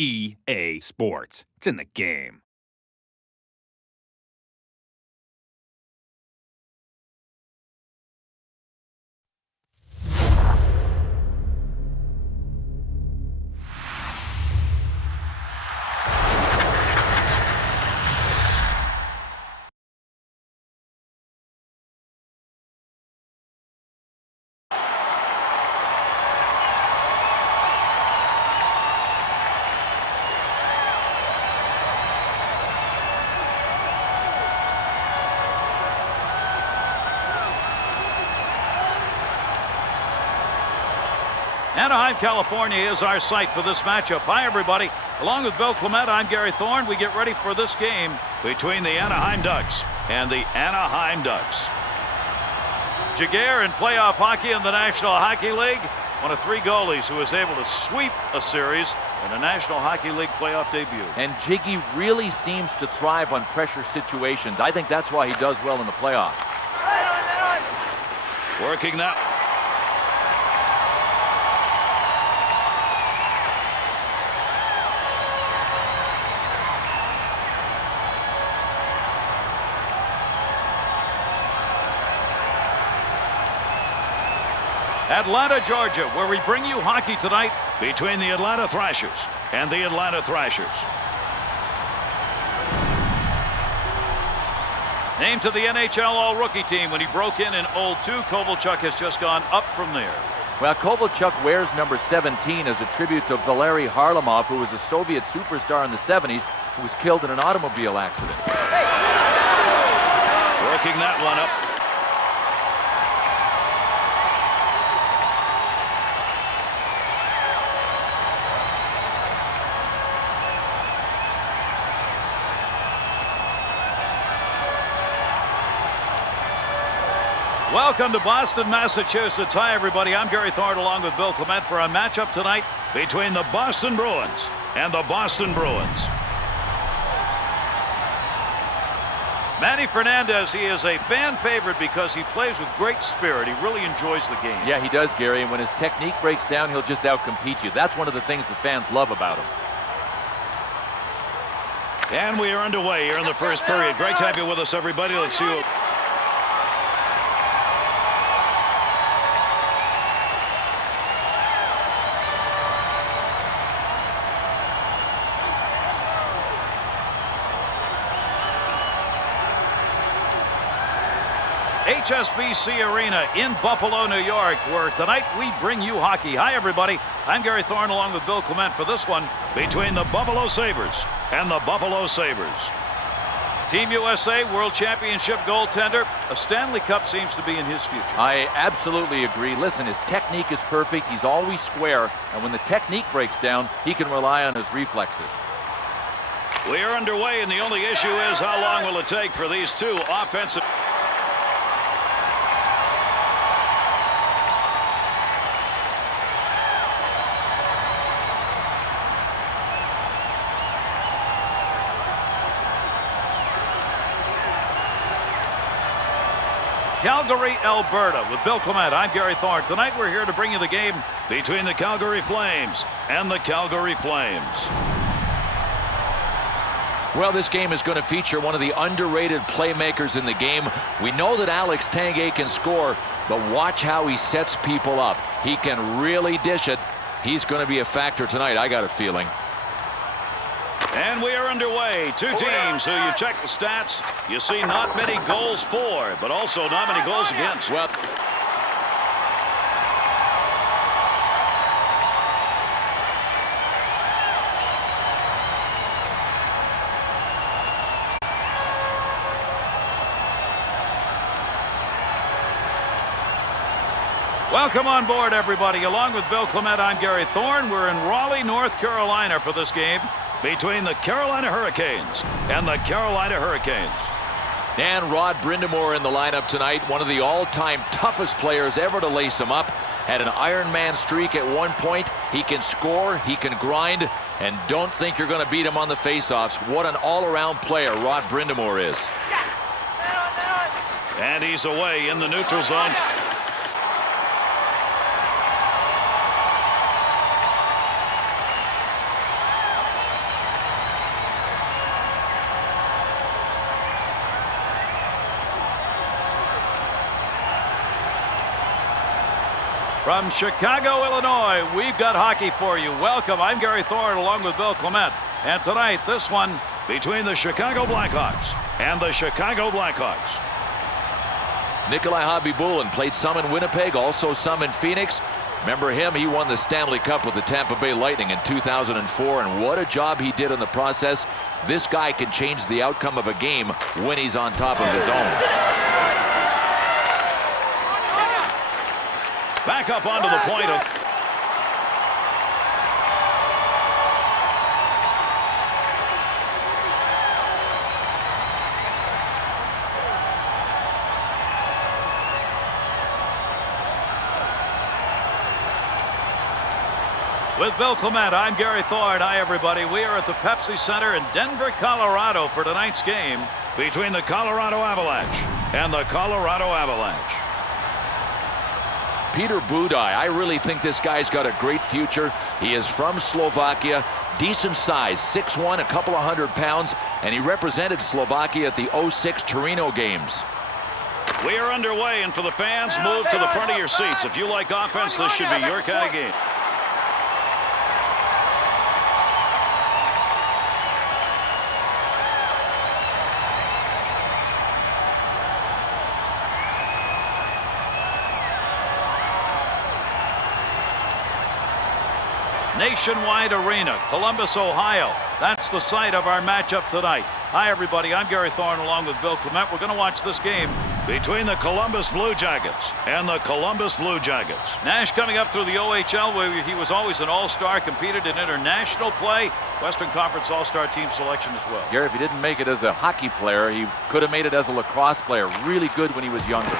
EA Sports. It's in the game. Anaheim, California is our site for this matchup. Hi, everybody. Along with Bill Clement, I'm Gary Thorne. We get ready for this game between the Anaheim Ducks and the Anaheim Ducks. Jaguar in playoff hockey in the National Hockey League. One of 3 goalies who was able to sweep a series in a National Hockey League playoff debut. And Jiggy really seems to thrive on pressure situations. I think that's why he does well in the playoffs. Working that. Atlanta, Georgia, where we bring you hockey tonight between the Atlanta Thrashers and the Atlanta Thrashers. Named to the NHL All-Rookie team when he broke in 02, Kovalchuk has just gone up from there. Well, Kovalchuk wears number 17 as a tribute to Valery Harlamov, who was a Soviet superstar in the 70s who was killed in an automobile accident. Working that one up. Welcome to Boston, Massachusetts. Hi, everybody. I'm Gary Thorne along with Bill Clement for a matchup tonight between the Boston Bruins and the Boston Bruins. Manny Fernandez, he is a fan favorite because he plays with great spirit. He really enjoys the game. Yeah, he does, Gary. And when his technique breaks down, he'll just outcompete you. That's one of the things the fans love about him. And we are underway here in the first period. Great to have you with us, everybody. Let's see what... HSBC Arena in Buffalo, New York, where tonight we bring you hockey. Hi, everybody. I'm Gary Thorne along with Bill Clement for this one between the Buffalo Sabres and the Buffalo Sabres. Team USA World Championship goaltender. A Stanley Cup seems to be in his future. I absolutely agree. Listen, his technique is perfect. He's always square. And when the technique breaks down, he can rely on his reflexes. We are underway, and the only issue is how long will it take for these two offensive... Calgary, Alberta, with Bill Clement. I'm Gary Thorne. Tonight we're here to bring you the game between the Calgary Flames and the Calgary Flames. Well, this game is going to feature one of the underrated playmakers in the game. We know that Alex Tanguay can score, but watch how he sets people up. He can really dish it. He's going to be a factor tonight, I got a feeling. And we are underway. Two teams who you check the stats, you see not many goals for, but also not many goals against. Well, welcome on board, everybody. Along with Bill Clement, I'm Gary Thorne. We're in Raleigh, North Carolina for this game between the Carolina Hurricanes and the Carolina Hurricanes. And Rod Brind'Amour in the lineup tonight, one of the all-time toughest players ever to lace him up. Had an Iron Man streak at one point. He can score, he can grind, and don't think you're going to beat him on the faceoffs. What an all-around player Rod Brind'Amour is. And he's away in the neutral zone. From Chicago, Illinois, we've got hockey for you. Welcome. I'm Gary Thorne along with Bill Clement. And tonight, this one between the Chicago Blackhawks and the Chicago Blackhawks. Nikolai Khabibulin played some in Winnipeg, also some in Phoenix. Remember him? He won the Stanley Cup with the Tampa Bay Lightning in 2004, and what a job he did in the process. This guy can change the outcome of a game when he's on top of his own. Back up onto the point of... With Bill Clement, I'm Gary Thorne. Hi, everybody. We are at the Pepsi Center in Denver, Colorado for tonight's game between the Colorado Avalanche and the Colorado Avalanche. Peter Budaj, I really think this guy's got a great future. He is from Slovakia, decent size, 6'1", a couple of 100 pounds, and he represented Slovakia at the '06 Torino games. We are underway, and for the fans, move to the front of your seats. If you like offense, this should be your kind of game. Nationwide Arena, Columbus, Ohio. That's the site of our matchup tonight. Hi, everybody. I'm Gary Thorne along with Bill Clement. We're going to watch this game between the Columbus Blue Jackets and the Columbus Blue Jackets. Nash coming up through the OHL, where he was always an all-star, competed in international play, Western Conference all-star team selection as well. Gary, if he didn't make it as a hockey player, he could have made it as a lacrosse player. Really good when he was younger.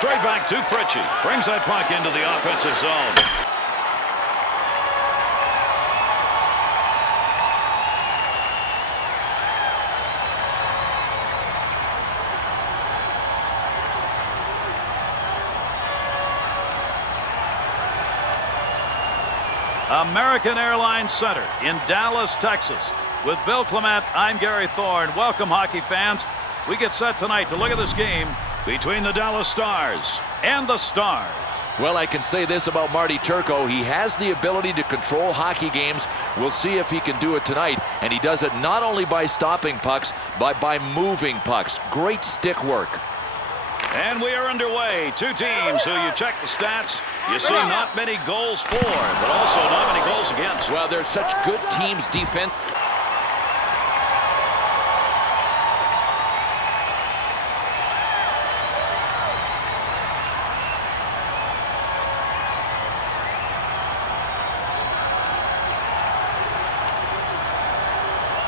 Straight back to Fritchie. Brings that puck into the offensive zone. American Airlines Center in Dallas, Texas. With Bill Clement, I'm Gary Thorne. Welcome, hockey fans. We get set tonight to look at this game between the Dallas Stars and the Stars. Well, I can say this about Marty Turco. He has the ability to control hockey games. We'll see if he can do it tonight. And he does it not only by stopping pucks, but by moving pucks. Great stick work. And we are underway. Two teams who you check the stats, you see not many goals for, but also not many goals against. Well, they're such good teams defense.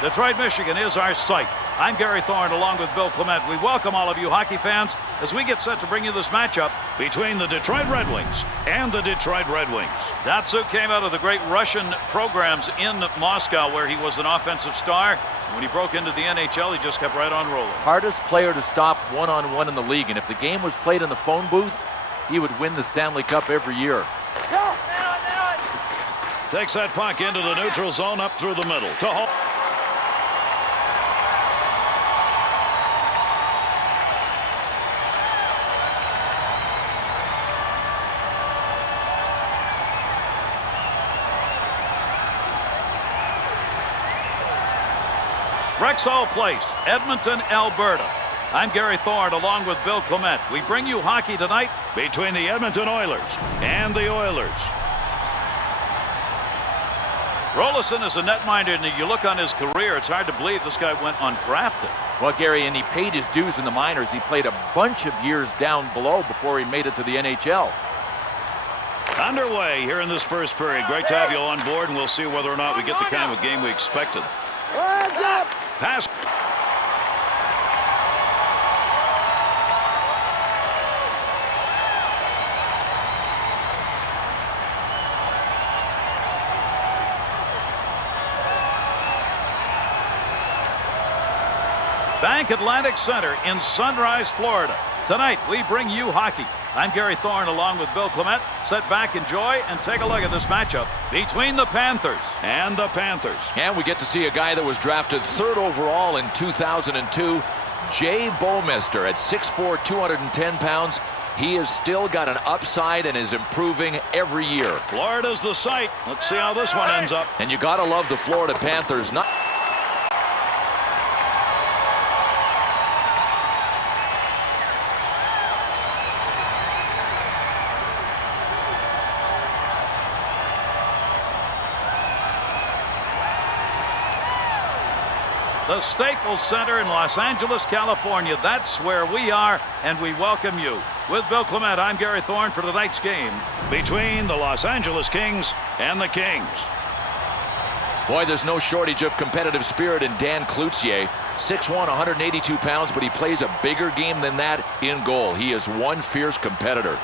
Detroit, Michigan is our site. I'm Gary Thorne along with Bill Clement. We welcome all of you hockey fans as we get set to bring you this matchup between the Detroit Red Wings and the Detroit Red Wings. Datsuk came out of the great Russian programs in Moscow where he was an offensive star. When he broke into the NHL, he just kept right on rolling. Hardest player to stop one-on-one in the league, and if the game was played in the phone booth, he would win the Stanley Cup every year. Takes that puck into the neutral zone up through the middle to Hall. Rexall Place, Edmonton, Alberta. I'm Gary Thorne along with Bill Clement. We bring you hockey tonight between the Edmonton Oilers and the Oilers. Rolison is a netminder, and you look on his career, it's hard to believe this guy went undrafted. Well, Gary, and he paid his dues in the minors. He played a bunch of years down below before he made it to the NHL. Underway here in this first period. Great to have you on board, and we'll see whether or not we get the kind of game we expected. Pass. BankAtlantic Center in Sunrise, Florida. Tonight, we bring you hockey. I'm Gary Thorne along with Bill Clement. Sit back, enjoy, and take a look at this matchup between the Panthers and the Panthers. And we get to see a guy that was drafted 3rd overall in 2002, Jay Bouwmeester, at 6'4", 210 pounds. He has still got an upside and is improving every year. Florida's the site. Let's see how this one ends up. And you got to love the Florida Panthers. Not the Staples Center in Los Angeles, California. That's where we are, and we welcome you. With Bill Clement, I'm Gary Thorne for tonight's game between the Los Angeles Kings and the Kings. Boy, there's no shortage of competitive spirit in Dan Cloutier. 6'1", 182 pounds, but he plays a bigger game than that in goal. He is one fierce competitor.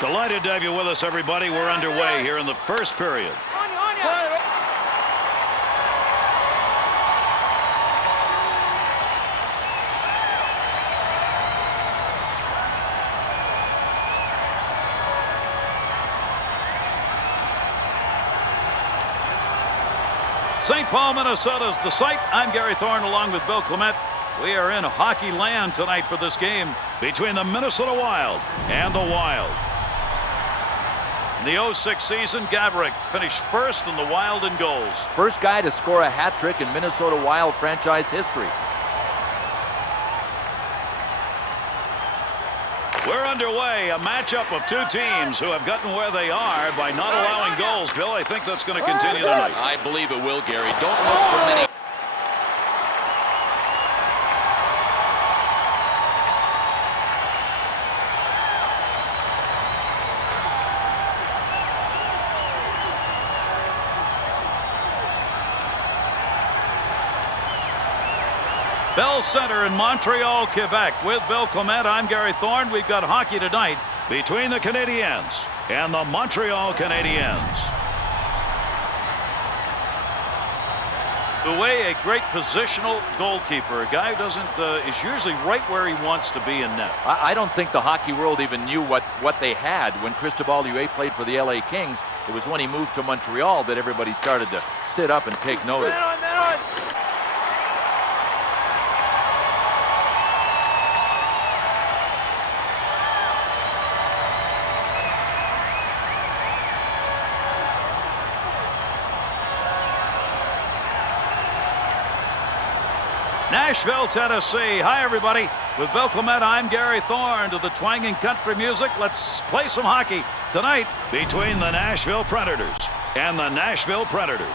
Delighted to have you with us, everybody. We're underway here in the first period. St. Paul, Minnesota is the site. I'm Gary Thorne along with Bill Clement. We are in hockey land tonight for this game between the Minnesota Wild and the Wild. In the 06 season, Gaborik finished first in the Wild in goals. First guy to score a hat trick in Minnesota Wild franchise history. We're underway, a matchup of two teams who have gotten where they are by not allowing goals. Bill, I think that's going to continue tonight. I believe it will, Gary. Don't look for many. Bell Center in Montreal, Quebec. With Bill Clement, I'm Gary Thorne. We've got hockey tonight between the Canadiens and the Montreal Canadiens. Away, a great positional goalkeeper. A guy who is usually right where he wants to be in net. I don't think the hockey world even knew what they had when Cristobal Huet played for the LA Kings. It was when he moved to Montreal that everybody started to sit up and take notice. Nashville, Tennessee. Hi, everybody. With Bill Clement, I'm Gary Thorne. To the twanging country music, let's play some hockey tonight between the Nashville Predators and the Nashville Predators.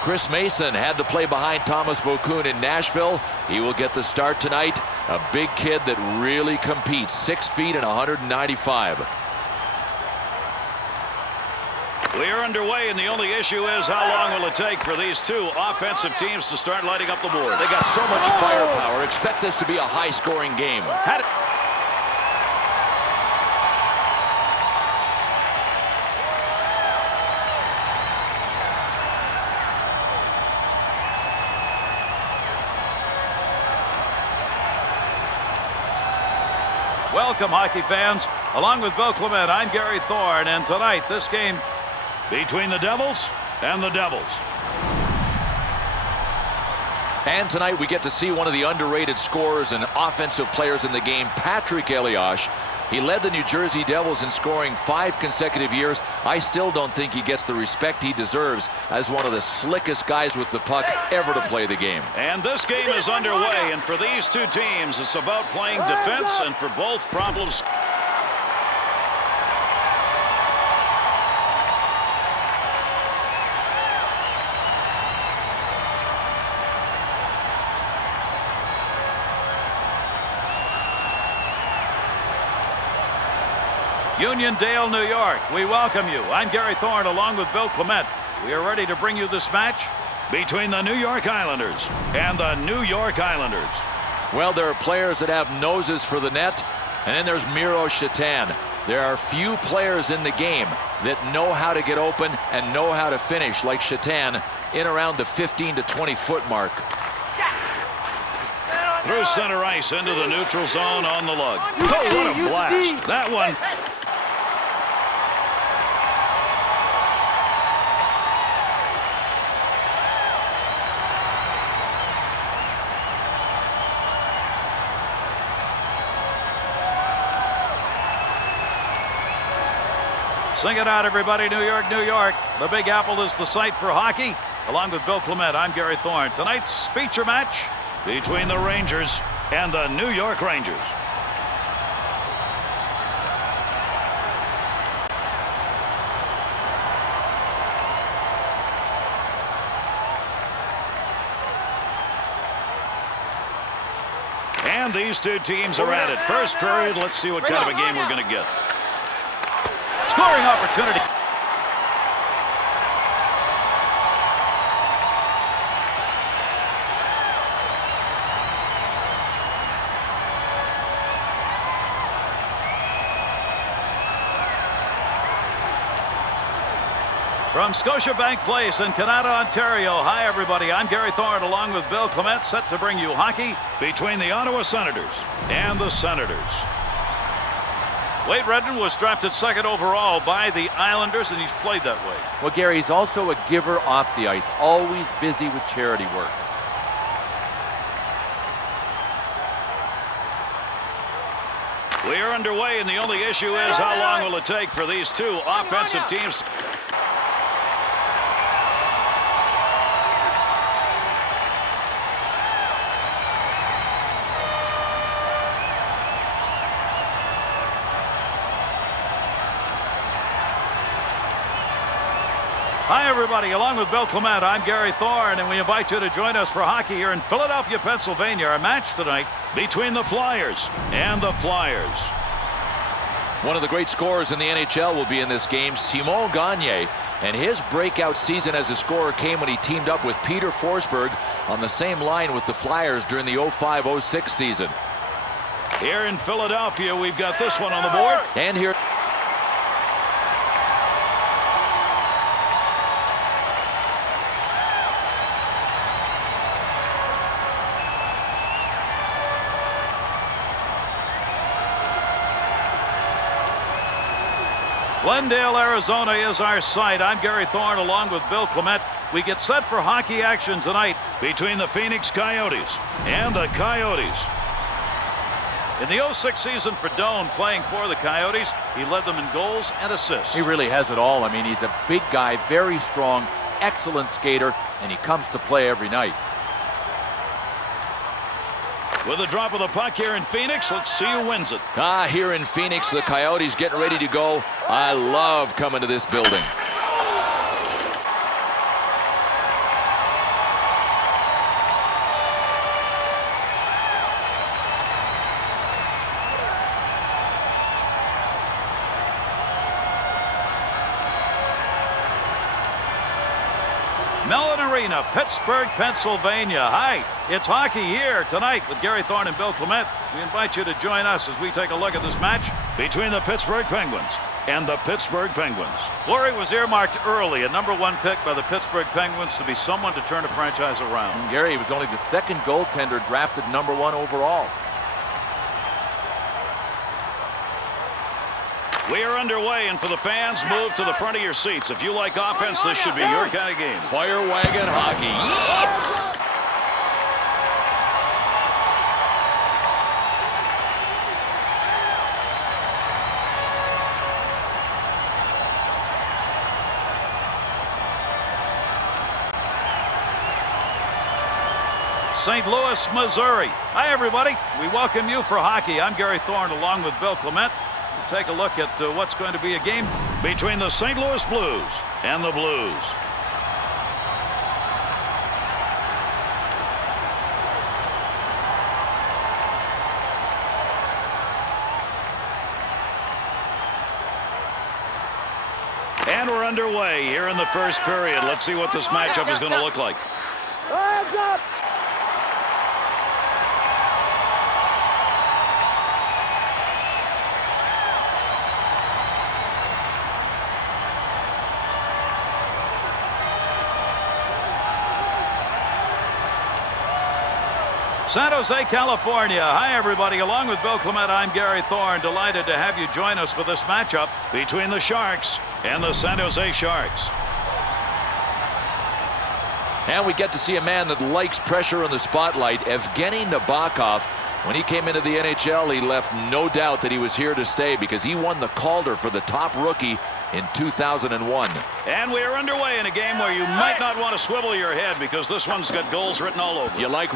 Chris Mason had to play behind Thomas Vokoun in Nashville. He will get the start tonight. A big kid that really competes. 6 feet and 195. We are underway, and the only issue is how long will it take for these two offensive teams to start lighting up the board. They got so much firepower. Expect this to be a high-scoring game. Welcome, hockey fans. Along with Bill Clement, I'm Gary Thorne, and tonight this game between the Devils and the Devils. And tonight we get to see one of the underrated scorers and offensive players in the game, Patrick Elias. He led the New Jersey Devils in scoring 5 consecutive years. I still don't think he gets the respect he deserves as one of the slickest guys with the puck ever to play the game. And this game is underway, and for these two teams, it's about playing defense, and for both problems. Uniondale, New York. We welcome you. I'm Gary Thorne along with Bill Clement. We are ready to bring you this match between the New York Islanders and the New York Islanders. Well, there are players that have noses for the net, and then there's Miro Shatan. There are few players in the game that know how to get open and know how to finish like Shatan in around the 15 to 20 foot mark. Through center ice into the neutral zone on the lug. Oh, what a blast. That one. Sing it out, everybody. New York, New York. The Big Apple is the site for hockey. Along with Bill Clement, I'm Gary Thorne. Tonight's feature match between the Rangers and the New York Rangers. And these two teams are at it. First period, let's see what kind of a game we're going to get. Scoring opportunity. From Scotiabank Place in Canada, Ontario. Hi, everybody. I'm Gary Thorne, along with Bill Clement, set to bring you hockey between the Ottawa Senators and the Senators. Wade Redden was drafted second overall by the Islanders, and he's played that way. Well, Gary, he's also a giver off the ice, always busy with charity work. We are underway, and the only issue is how long will it take for these two offensive teams. Hi, everybody. Along with Bill Clement, I'm Gary Thorne, and we invite you to join us for hockey here in Philadelphia, Pennsylvania. Our match tonight between the Flyers and the Flyers. One of the great scorers in the NHL will be in this game, Simon Gagne, and his breakout season as a scorer came when he teamed up with Peter Forsberg on the same line with the Flyers during the 05-06 season. Here in Philadelphia, we've got this one on the board. And here... Glendale, Arizona is our site. I'm Gary Thorne along with Bill Clement. We get set for hockey action tonight between the Phoenix Coyotes and the Coyotes. In the 06 season for Doan playing for the Coyotes, he led them in goals and assists. He really has it all. I mean, he's a big guy, very strong, excellent skater, and he comes to play every night. With a drop of the puck here in Phoenix, let's see who wins it. Here in Phoenix, the Coyotes getting ready to go. I love coming to this building. Mellon Arena, Pittsburgh, Pennsylvania. Hi, it's hockey here tonight with Gary Thorne and Bill Clement. We invite you to join us as we take a look at this match between the Pittsburgh Penguins and the Pittsburgh Penguins. Fleury was earmarked early, a #1 pick by the Pittsburgh Penguins to be someone to turn a franchise around. And Gary was only the second goaltender drafted #1 overall. We are underway, and for the fans, move to the front of your seats. If you like offense, this should be your kind of game. Fire wagon hockey. St. Louis, Missouri. Hi, everybody. We welcome you for hockey. I'm Gary Thorne along with Bill Clement. We'll take a look at what's going to be a game between the St. Louis Blues and the Blues. And we're underway here in the first period. Let's see what this matchup is going to look like. Hands up! San Jose, California. Hi, everybody. Along with Bill Clement, I'm Gary Thorne. Delighted to have you join us for this matchup between the Sharks and the San Jose Sharks. And we get to see a man that likes pressure in the spotlight. Evgeny Nabokov When he came into the NHL, he left no doubt that he was here to stay because he won the Calder for the top rookie in 2001. And we are underway in a game where you might not want to swivel your head because this one's got goals written all over. If you like.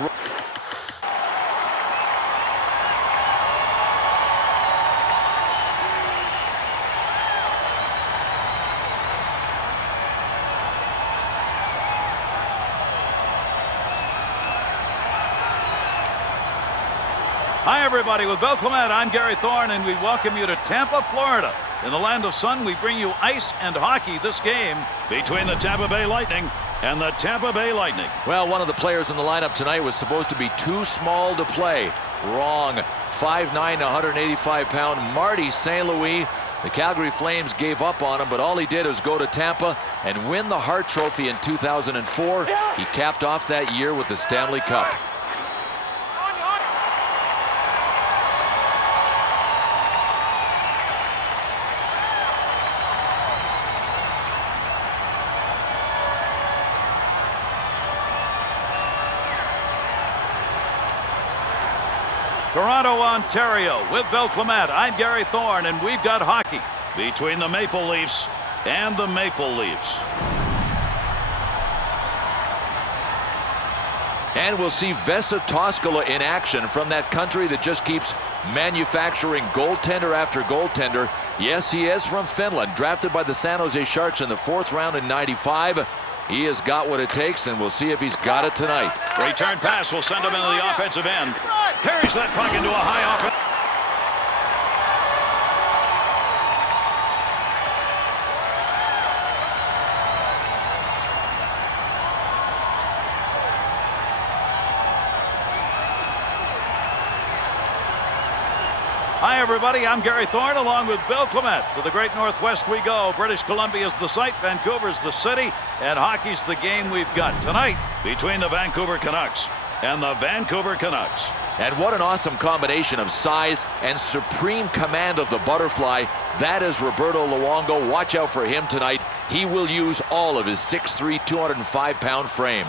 Hi, everybody. With Bill Clement, I'm Gary Thorne, and we welcome you to Tampa, Florida. In the land of sun, we bring you ice and hockey this game between the Tampa Bay Lightning and the Tampa Bay Lightning. Well, one of the players in the lineup tonight was supposed to be too small to play. Wrong. 5'9", 185-pound Marty St. Louis. The Calgary Flames gave up on him, but all he did was go to Tampa and win the Hart Trophy in 2004. He capped off that year with the Stanley Cup. Toronto, Ontario, with Bill Clement, I'm Gary Thorne, and we've got hockey between the Maple Leafs and the Maple Leafs. And we'll see Vesa Toskala in action from that country that just keeps manufacturing goaltender after goaltender. Yes, he is from Finland, drafted by the San Jose Sharks in the 4th round in '95. He has got what it takes, and we'll see if he's got it tonight. Return pass will send him into the offensive end. Carries that puck into a high offense. Hi, everybody. I'm Gary Thorne along with Bill Clement. To the great Northwest we go. British Columbia is the site, Vancouver's the city, and hockey's the game we've got tonight between the Vancouver Canucks and the Vancouver Canucks. And what an awesome combination of size and supreme command of the butterfly. That is Roberto Luongo. Watch out for him tonight. He will use all of his 6'3", 205-pound frame.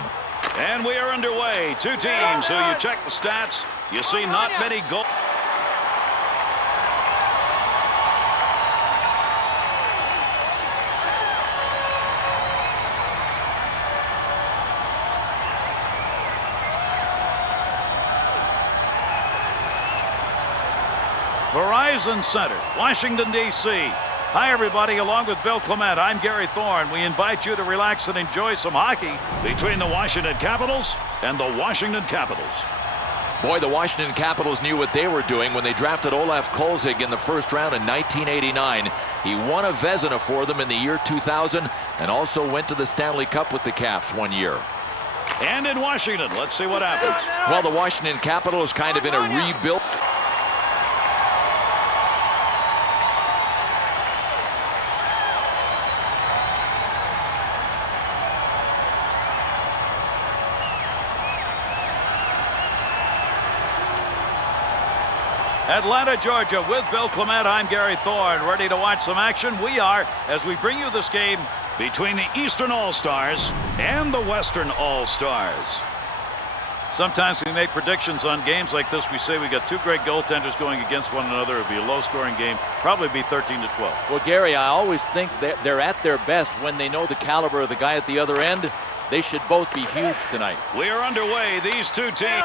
And we are underway. Two teams. So you check the stats. You see not many goals. Verizon Center, Washington, D.C. Hi, everybody. Along with Bill Clement, I'm Gary Thorne. We invite you to relax and enjoy some hockey between the Washington Capitals and the Washington Capitals. Boy, the Washington Capitals knew what they were doing when they drafted Olaf Kolzig in the 1st round in 1989. He won a Vezina for them in the year 2000 and also went to the Stanley Cup with the Caps one year. And in Washington, let's see what happens. Well, the Washington Capitals kind of in a rebuild. Atlanta, Georgia, with Bill Clement, I'm Gary Thorne. Ready to watch some action? We are, as we bring you this game between the Eastern All-Stars and the Western All-Stars. Sometimes we make predictions on games like this. We say we got two great goaltenders going against one another. It'll be a low-scoring game, probably be 13-12. Well, Gary, I always think that they're at their best when they know the caliber of the guy at the other end. They should both be huge tonight. We are underway. These two teams.